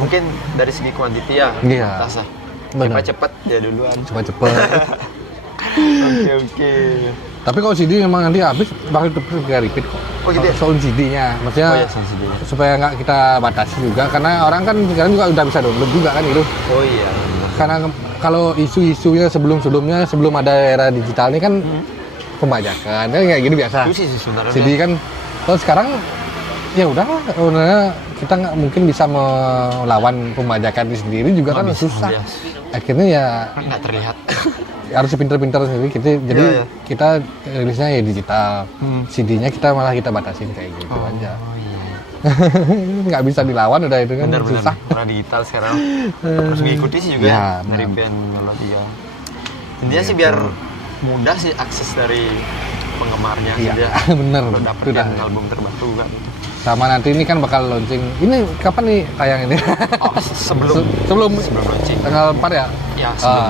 Mungkin dari segi kuantiti ya. Iya. Tasah. Benar. Cepet ya duluan. Cuma cepet. Oke. Tapi kalau CD memang nanti habis bakal tetap repeat kok. Oh gitu ya? Sound CD-nya, maksudnya Oh ya, sound CD-nya. supaya nggak kita batasi juga, karena orang kan sekarang juga udah bisa download juga kan gitu. Oh iya. Karena kalau isu-isunya sebelum-sebelumnya, sebelum ada era digital ini kan pembajakan, kan kayak gini biasa. Itu sih sebenarnya. CD kan, kalau sekarang ya udah, kita nggak mungkin bisa melawan pembajakan itu sendiri juga kan susah. Akhirnya ya nggak terlihat. harus pinter-pinter sendiri kita, jadi kita rilisnya ya digital, CD-nya kita malah kita batasin kayak gitu aja. Nggak bisa dilawan udah itu kan. Benar-benar susah. orang digital sekarang terus mengikuti sih juga Ya, dari benar. band Melody ya. Intinya sih biar mudah sih akses dari penggemarnya Iya, saja. bener. Lo dapet Udah. yang album terbaru juga. Sama nanti ini kan bakal launching. Ini kapan nih tayang ini? Oh, sebelum sebelum launching. tanggal 4 ya? Ya, Ya, sebelum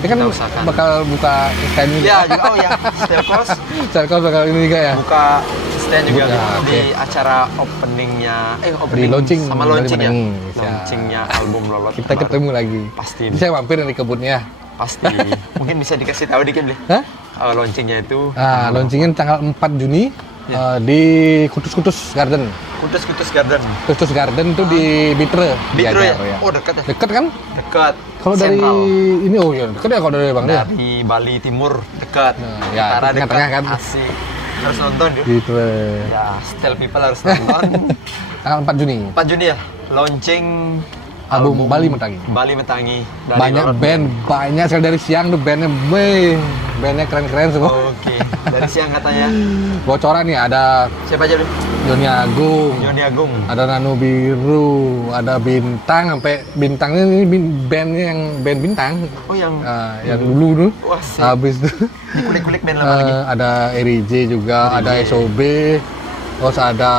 ini kan kita usahakan. bakal buka stand juga. Ya, juga ya. Stelkos Circle bakal ini juga ya. buka stand juga Buka, di oke. acara openingnya, opening Di launching sama dari launching ya. Pening. Launchingnya album Lolot. Kita baru. ketemu lagi. Pasti. Ini saya mampir di kebunnya. Pasti. Mungkin bisa dikasih tahu dikit deh. Hah? Launchingnya itu. Launchingin tanggal 4 Juni Ya. di Kutus Garden. Kutus Garden. Kutus Garden itu di Bitre. Bitro ya? Gianyar, Oh, dekat ya? Deket kan? Dekat. Kalau dari Sentral. ini ya deket ya kalau dari Bang Dia. Dari Bali Timur dekat. Nah, ya, Utara dekat. tengah-tengah kan. Asik. Harus nonton yuk. Bitre. Ya, Style People harus nonton. Tanggal 4 Juni. 4 Juni ya, launching Album Bali Metangi. Bali Metangi. Dari Banyak Lolot band, banyak sekali dari siang tuh bandnya, bandnya keren-keren semua. Oke, dari siang katanya. Bocoran nih ada Siapa aja dulu? Joni Agung, Yoni Agung. ada Nano Biru, ada Bintang sampai Bintangnya ini bandnya yang band Bintang, Oh, yang dulu tuh. wah sih. Habis tuh Dikulik-kulik band lama lagi. ada RIJ juga, ada SOB, terus ada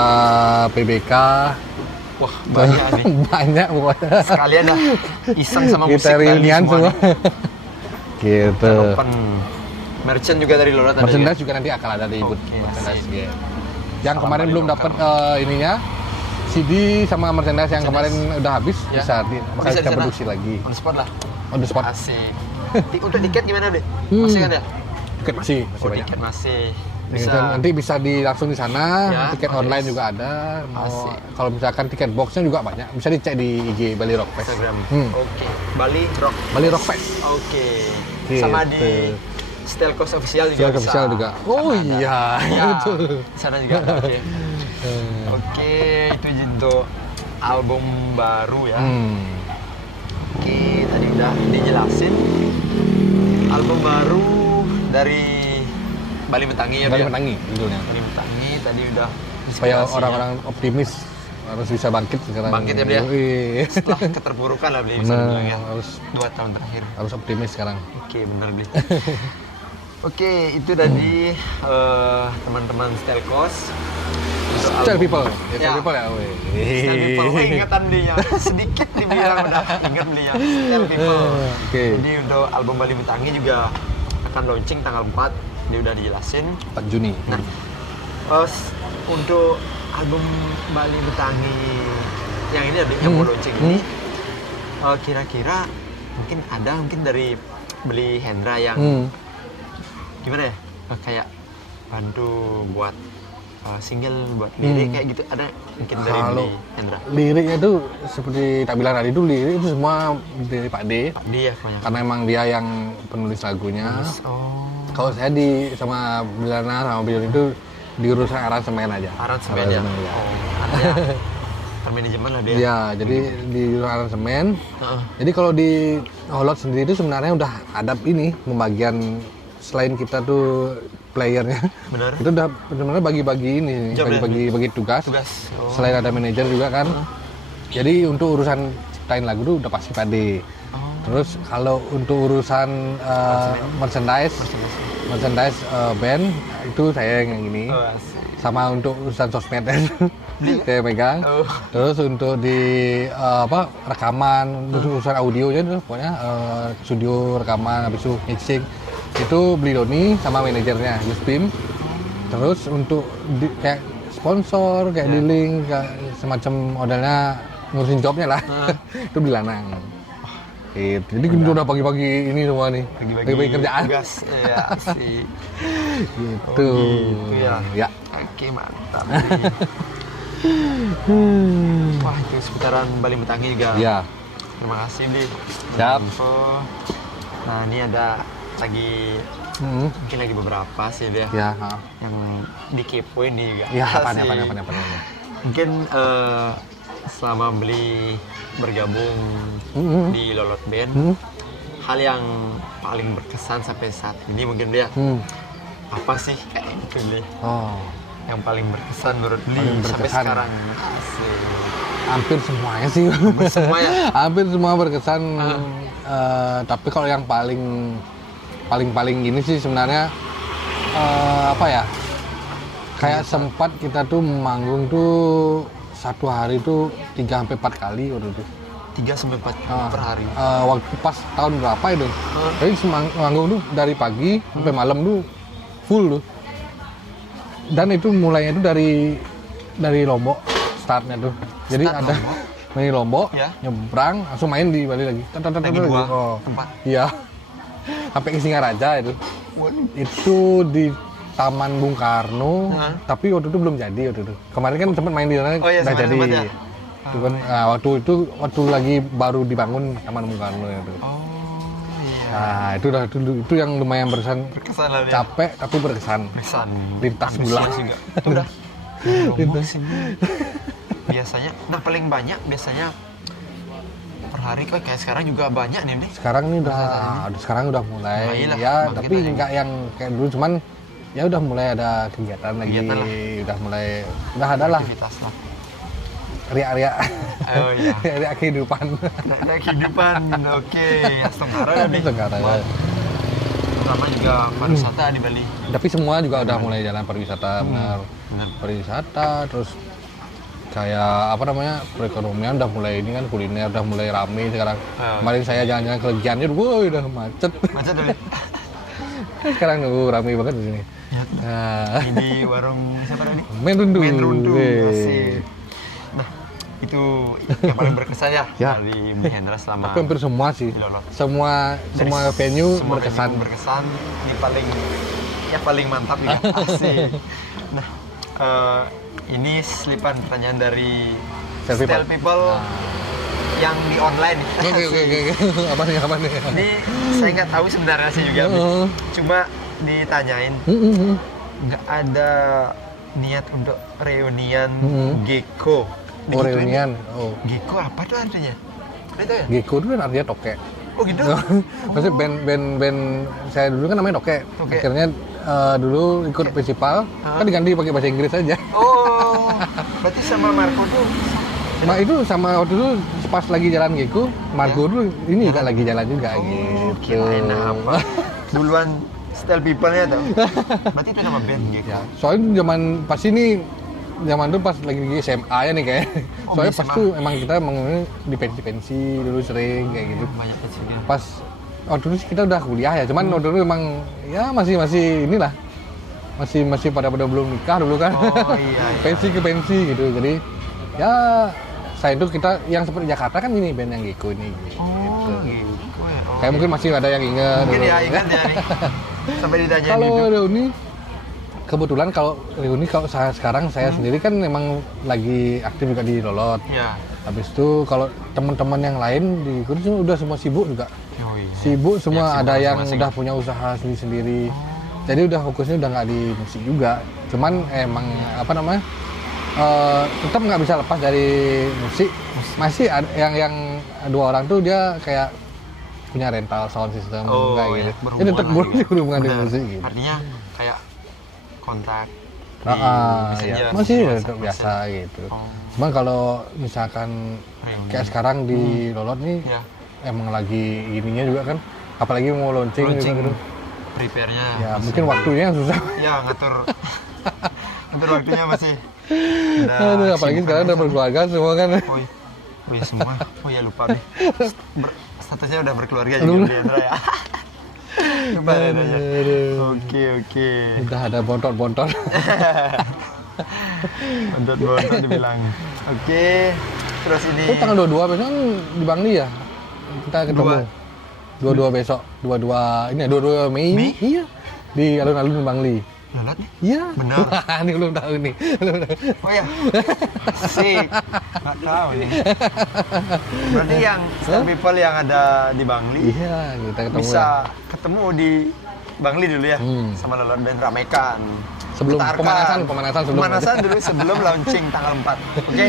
PBK, Wah, banyak nih. banyak pokoknya. Sekalian dah iseng sama musik Kita Bali reunian semua. semua. Gitu. Open. Merchant juga dari Lolot ada Merchandise juga. juga nanti akan ada di booth Oke, merchandise. sip. Ya. Yang Salam kemarin Bali belum lokal. dapat ininya CD sama merchandise yang kemarin udah habis Ya. bisa bakal Bisa di kita sana. produksi lagi. On spot lah. On the spot. Asik. Untuk tiket gimana deh? Masih kan ya? Tiket masih Oh, banyak. tiket masih. Bisa. Bisa. Nanti bisa langsung di sana, Ya, tiket oh, online yes. juga ada. Mau Asik. kalau misalkan tiket boxnya juga banyak, bisa dicek di IG Bali Rock Fest. Instagram. Hmm. Oke. Bali Rock. Bali Rock Fest. Oke. Gitu. Sama di Stelkos official juga Siap bisa. official juga. Oh iya, Ya, betul. di sana juga. Oke. Oke, itu untuk album baru ya. Oke, tadi udah dijelasin. Album baru dari Bali Metangi ya, Bali Bia? Metangi judulnya. Bali Metangi tadi udah Supaya inspirasinya. orang-orang optimis harus bisa bangkit sekarang. Bangkit ya, Bia? Yoi. Setelah keterpurukan lah beli bisa Bener, bilang ya. harus 2 tahun terakhir. harus optimis sekarang. Oke, benar beli. Oke, itu tadi teman-teman Stelkos. Untuk Style album. people, Ya. Style people ya. weh. Style People, oh, ingatan belinya sedikit dibilang udah ingat belinya. Style People. Oke. Jadi untuk album Bali Metangi juga akan launching tanggal 4, ini udah dijelasin. 4 Juni. Nah, untuk album Bali Metangi yang ini ada yang mau launching ini, kira-kira mungkin dari beli Hendra yang gimana ya, kayak bantu buat single, buat lirik kayak gitu, ada mungkin dari Kalau beli Hendra. liriknya itu seperti tak bilang tadi itu lirik itu semua dari Pak D. Dia kebanyakan. Karena emang dia yang penulis lagunya. Oh, Kalau saya sama Bilana sama Bion itu diurus aransemen aja. aransemen ya. Aransemen, ya. Oh, artinya permanajemen lah dia. Ya, jadi di aransemen. Heeh. Jadi kalau di Holot sendiri itu sebenarnya udah ada ini pembagian, selain kita tuh playernya, Benar. itu udah benar-benar bagi-bagi ini, Job ya? bagi tugas. Tugas. Oh. Selain ada manajer juga kan. Jadi untuk urusan ciptain lagu tuh udah pasti Pade. Oh. Terus kalau untuk urusan merchandise band itu saya yang ini. Oh, asik. Sama untuk urusan sosmed saya pegang. Oh. Terus untuk di rekaman, urusan audionya itu pokoknya studio rekaman habis itu mixing itu beli Doni sama manajernya Gus Bim. Terus untuk kayak sponsor, kayak dealing, kayak semacam modelnya ngurusin jobnya lah. Itu beli Lanang. Gitu. Jadi kita udah pagi-pagi ini semua nih. Pagi-pagi kerjaan. Tugas. Ya, asik. Gitu. Oh, gitu ya. Ya. Oke, mantap. Wah, itu seputaran Bali Metangi juga. Ya. Terima kasih, Bli. Siap. Info. Nah, ini ada lagi mungkin lagi beberapa sih dia Ya. yang dikepoin nih juga. Ya, apa Asik. Mungkin selama beli bergabung di Lolot Band, hal yang paling berkesan sampai saat ini mungkin dia apa sih kayak gitu Bli? Oh. Yang paling berkesan menurut Bli Paling sampai berkesan. sekarang. Asik. Hampir semuanya sih. Semua ya? Hampir semua berkesan. Tapi kalau yang paling gini sih sebenarnya apa ya? Kayak sempat kita tuh manggung tuh satu hari tuh 3-4 kali waktu itu. 3 sampai 4 per hari. Waktu pas tahun berapa itu? Jadi manggung tuh dari pagi sampai malam tuh full tuh. Dan itu mulainya itu dari Lombok startnya tuh. Jadi Start ada Lombok. main di Lombok, Ya. nyebrang, langsung main di Bali lagi. Lagi 2 tempat. Iya. Sampai ke Singaraja itu. Waduh. Itu di Taman Bung Karno, Hah? tapi waktu itu belum jadi waktu itu. Kemarin kan sempat main di sana, Oh iya, udah kemarin jadi. sempat ya? Itu kan waktu lagi baru dibangun Taman Bung Karno itu. Oh iya. Nah, itu yang lumayan berkesan. Berkesan lah dia. Capek tapi berkesan. Berkesan. Lintas Ambisius belah. juga. Udah. Lombok sih, Bu. Biasanya, nah paling banyak biasanya per hari kok kayak sekarang juga banyak nih. Sekarang udah mulai Mulai lah, ya, bangkit tapi lagi. nggak yang kayak dulu, cuman ya udah mulai ada kegiatan lagi, Kegiatan lah. udah ada lah Aktivitas lah. riak-riak. Oh iya. Riak kehidupan. Ada kehidupan, oke. Setengara nih. Setengara, ya. Terutama juga pariwisata di Bali. Tapi semua juga udah mulai jalan pariwisata, benar. Benar. Pariwisata, terus kayak apa namanya, perekonomian udah mulai, ini kan kuliner udah mulai rame sekarang. Kemarin saya jalan-jalan ke Legiannya, woi udah macet. Macet dulu. Sekarang rame banget di sini. Ya. Nah, Ini di warung siapa tadi? main rundu. Main rundu. Weh. Asik. Nah, itu yang paling berkesan ya, Ya. dari Bli Hendra selama Tapi hampir semua sih. Lolot. Semua venue semua berkesan. venue berkesan. Ini paling mantap ya. Asik. Nah, ini selipan pertanyaan dari Style Style People yang di online. Oke. Apa nih? Ini saya nggak tahu sebenarnya sih juga. Cuma ditanyain, nggak ada niat untuk reunian Gecko. Oh, reunian. Oh. Gecko apa tuh artinya? Ada tahu ya? Gecko itu kan artinya toke. Oh gitu? Maksudnya band saya dulu kan namanya toke. Toke. Akhirnya dulu ikut festival, kan diganti pakai bahasa Inggris aja. Oh, berarti sama Marco tuh Nah itu sama waktu itu pas lagi jalan Gecko, Margo dulu ini juga lagi jalan juga gitu. kirain apa? Duluan Style People-nya tuh. Berarti itu nama band Gecko. Ya, soalnya zaman itu pas lagi di SMA ya nih kayak. Oh, Soalnya di pas SMA. tuh emang kita di pensi dulu sering kayak gitu. Banyak kecilnya. Pas waktu itu kita udah kuliah ya, cuman waktu itu emang ya masih inilah. Masih pada belum nikah dulu kan. Oh iya. Pensi ke pensi gitu. Jadi ya saya itu kita yang seperti Jakarta kan ini band yang Gecko ini gitu. Oh, Gecko ya. Oh, Kayak mungkin masih ada yang ingat. mungkin dulu. ya ingat ya nih. Sampai ditanyain Kalau gitu. reuni, kebetulan kalau reuni kalau sekarang saya sendiri kan memang lagi aktif juga di Lolot. Ya. Habis itu kalau teman-teman yang lain di Kudus udah semua sibuk juga. Oh iya. Sibuk semua, Ya, sibuk ada yang masing-masing. udah punya usaha sendiri-sendiri. Jadi udah fokusnya udah nggak di musik juga. Cuman emang apa namanya? Tetap nggak bisa lepas dari musik. Masih ada yang dua orang tuh dia kayak punya rental sound system kayak gitu. Jadi tetap berhubungan dengan musik gitu. Artinya kayak kontak di Ya, Messenger, masih WhatsApp, tetap biasa gitu. Oh. Cuman kalau misalkan Reuni. kayak sekarang di Lolot nih Ya. emang lagi ininya juga kan, apalagi mau launching gitu. Prepare-nya. Ya masih- mungkin waktunya yang susah. Ya ngatur waktunya masih. Aduh, apalagi sekarang udah berkeluarga semua kan. Oh iya semua. Oh ya lupa nih. Statusnya udah berkeluarga juga di Hendra ya. Lupa ya. Oke. Udah ada bontot-bontot. Bontot dibilang. Oke. Terus ini. Oh, tanggal 22 besok kan di Bangli ya? Kita ketemu. 22 besok. 22 ini ya, 22 Mei. Mei? Iya. Di alun-alun Bangli. Lolot nih? Iya. Benar. Wah, ini belum tahu nih. Oh ya. Asik. Nggak tahu nih. Berarti yang Style People yang ada di Bangli Iya, kita ketemu bisa ya. ketemu di Bangli dulu ya, sama Lolot Band ramekan. Sebelum Putarkan. pemanasan dulu sebelum launching tanggal 4. Oke,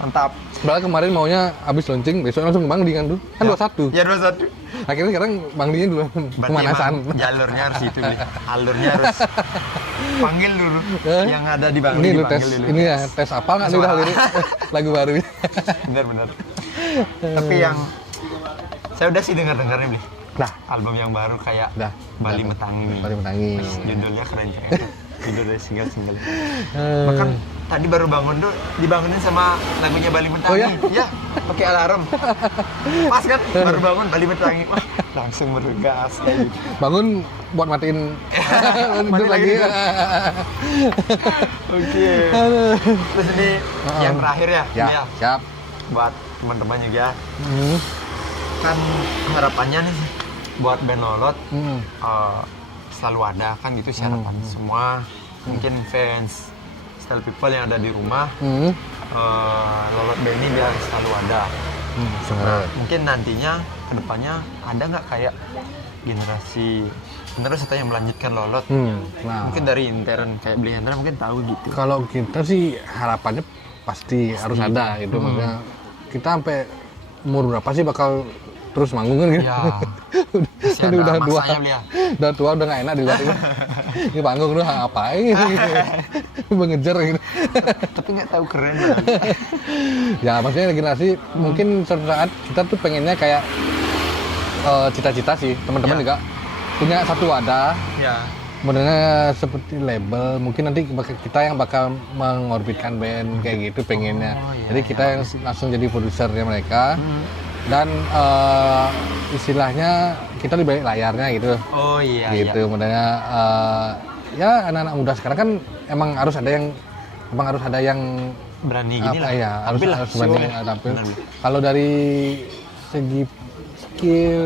mantap. Padahal kemarin maunya habis launching, besok langsung ke Bangli kan tuh. Kan 21. Ya 21. Akhirnya sekarang Banglinya dulu Berarti pemanasan. emang jalurnya harus itu, Bli. Alurnya harus panggil dulu yang ada di Bangli. Ini lu tes dipanggil dulu. ini ya, tes apa nggak nih udah lirik lagu baru. Benar. Tapi yang saya udah sih dengar-dengar nih, Bli. Nah, Album yang baru kayak Dah, Bali dah. Metangi. Bali Metangi. Judulnya keren ya. Judulnya single. Bahkan tadi baru bangun tuh dibangunin sama lagunya Bali Mentangi. Oh, ya? Ya, pakai alarm. Pas kan baru bangun Bali Mentangi. Wah, langsung bergegas kayak gitu. Bangun buat matiin Mati tidur lagi. lagi. Oke. Terus ini yang terakhir ya. Ya, Ini ya, siap. buat teman-teman juga. Hmm. Kan harapannya nih buat band Lolot Hmm. selalu ada kan gitu sih harapan semua. Mungkin fans Style People yang ada di rumah Hmm. Lolot band ini biar selalu ada. Sebenarnya. Mungkin nantinya kedepannya ada nggak kayak generasi penerus atau yang melanjutkan Lolot? Nah, Mungkin dari intern kayak Beli Hendra mungkin tahu gitu. kalau kita sih harapannya pasti harus ada gitu. Maksudnya kita sampai umur berapa sih bakal terus manggung kan gitu? Ya, masih ada udah tua, masanya, Beli, ya. udah tua udah nggak enak dilihat ini. Ini panggung udah ngapain? Mengejar gitu. Tapi nggak tahu keren lah. Ya maksudnya generasi mungkin suatu saat kita tuh pengennya kayak cita-cita sih teman-teman Ya. juga punya satu wadah. Ya. Sebenarnya seperti label, mungkin nanti kita yang bakal mengorbitkan band kayak gitu pengennya. Oh, iya, Jadi kita yang langsung jadi produsernya mereka dan istilahnya kita di balik layarnya gitu. Oh iya. Gitu, makanya ya anak-anak muda sekarang kan emang harus ada yang Berani gini lah. ya harus Tampil lah, berani show ya. tampil. Benar. Kalau dari segi skill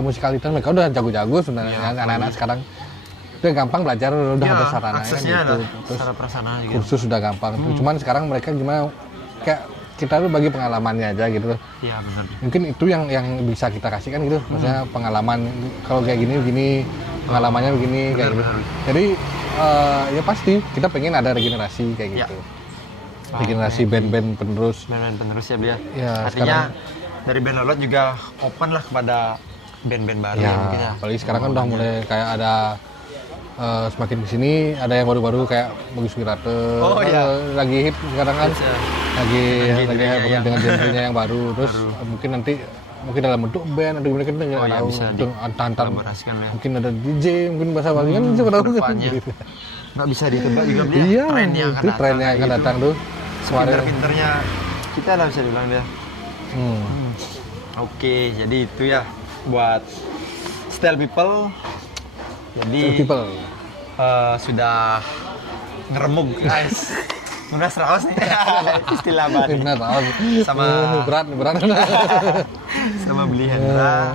musikalitas mereka udah jago-jago sebenarnya anak-anak sekarang. Udah gampang belajar, udah Ya, ada sarananya aksesnya gitu. ada Terus secara prasarana juga. kursus sudah gampang. Cuman sekarang mereka gimana kayak kita tuh bagi pengalamannya aja gitu. Iya benar. Mungkin itu yang bisa kita kasih kan gitu. Maksudnya pengalaman kalau kayak gini pengalamannya begini kayak gitu. benar. Jadi ya pasti kita pengen ada regenerasi kayak Ya. gitu. Regenerasi band-band penerus. Band-band penerus ya Blia. Ya, Artinya dari band Lolot juga open lah kepada band-band baru Ya, mungkin ya. apalagi sekarang kan udah mulai kayak ada semakin kesini ada yang baru-baru kayak Bagus Wirate. Oh, iya. Lagi hit sekarang kan. Bisa. Lagi genrenya, heboh ya. dengan genrenya yang baru. Terus mungkin nanti dalam bentuk band atau gimana kita nggak Oh, ya, tahu. bisa Untuk antar kolaborasikan ya. mungkin ada DJ, mungkin bahasa Bali kan siapa tahu kan. Kedepannya. Gitu. Nggak bisa ditebak juga Blia. Iya, Tren yang akan itu tren datang yang kayak akan gitu. datang tuh. Pinter-pinternya kita lah bisa dibilang dia. Hmm. Oke, jadi itu ya buat Style People. Jadi People. Sudah ngeremuk guys. Udah seraus nih istilah Bali. Benar tahu. Sama- berat. Sama Beli Hendra,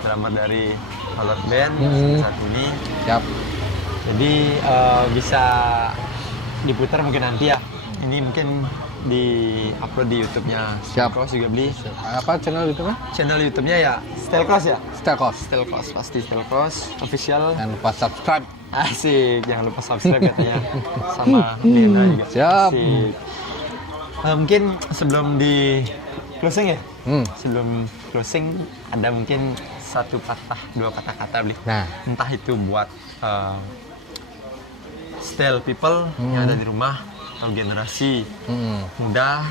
drummer dari Lolot Band saat ini. Siap. Jadi bisa diputar mungkin nanti ya. Ini mungkin di upload di YouTube-nya Siap. Stelkos juga Beli. Apa channel itu mah? Channel YouTube-nya ya Stelkos ya. Stelkos. Stelkos pasti Stelkos official. Jangan lupa subscribe. Asik, jangan lupa subscribe katanya sama Beli Hendra juga. Siap. Asik. Mungkin sebelum di closing ya. Sebelum closing ada mungkin dua patah kata Beli. Nah, Entah itu buat Style People yang ada di rumah atau generasi muda,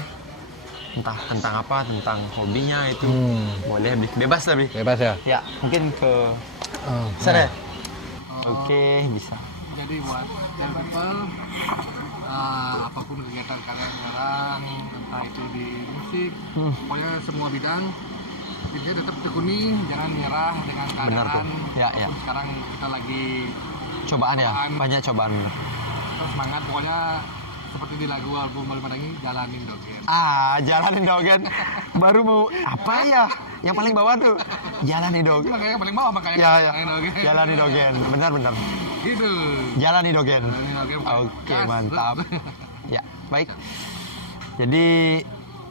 entah tentang apa, tentang hobinya itu boleh Beli. Bebas lah Beli. bebas ya. Ya, mungkin ke sana ya? Oke, bisa. Jadi buat Style People, apapun kegiatan kalian sekarang, entah itu di musik, pokoknya semua bidang, jadi tetap tekuni, jangan menyerah dengan keadaan. Benar tuh. Ya, ya. Walaupun sekarang kita lagi Cobaan ya, banyak cobaan. terus semangat, pokoknya seperti di lagu album Bali Mentangi, jalanin dogen. Jalanin dogen. Baru mau apa ya? Yang paling bawah tuh. Jalani dogen. Makanya paling bawah makanya Ya, ya. jalanin dogen. Jalani dogen. Benar-benar. Gitu. Jalani dogen. Jalanin dogen. Oke, Gas. mantap. Ya, baik. Jadi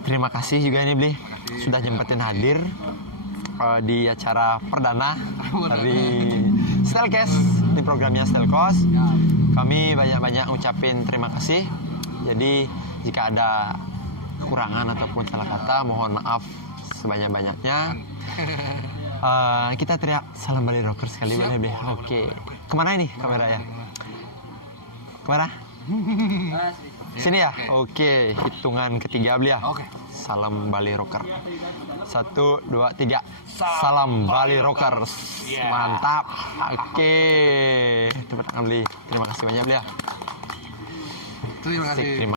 terima kasih juga nih Bli sudah nyempetin hadir di acara perdana dari Stelcast di programnya Stelkos. Kami banyak-banyak ngucapin terima kasih. Jadi jika ada kekurangan ataupun salah kata mohon maaf sebanyak-banyaknya. Kita teriak salam Bali Rockers sekali boleh Bli. Oke. Kemana ini kamera ya? Kemana? Sini ya? Oke, hitungan ketiga Bli ya. Oke. Salam Bali Rocker. 1, 2, 3. Salam Bali Rockers. Mantap. Oke. Tepuk tangan Bli. Terima kasih banyak Bli ya. Terima kasih. Terima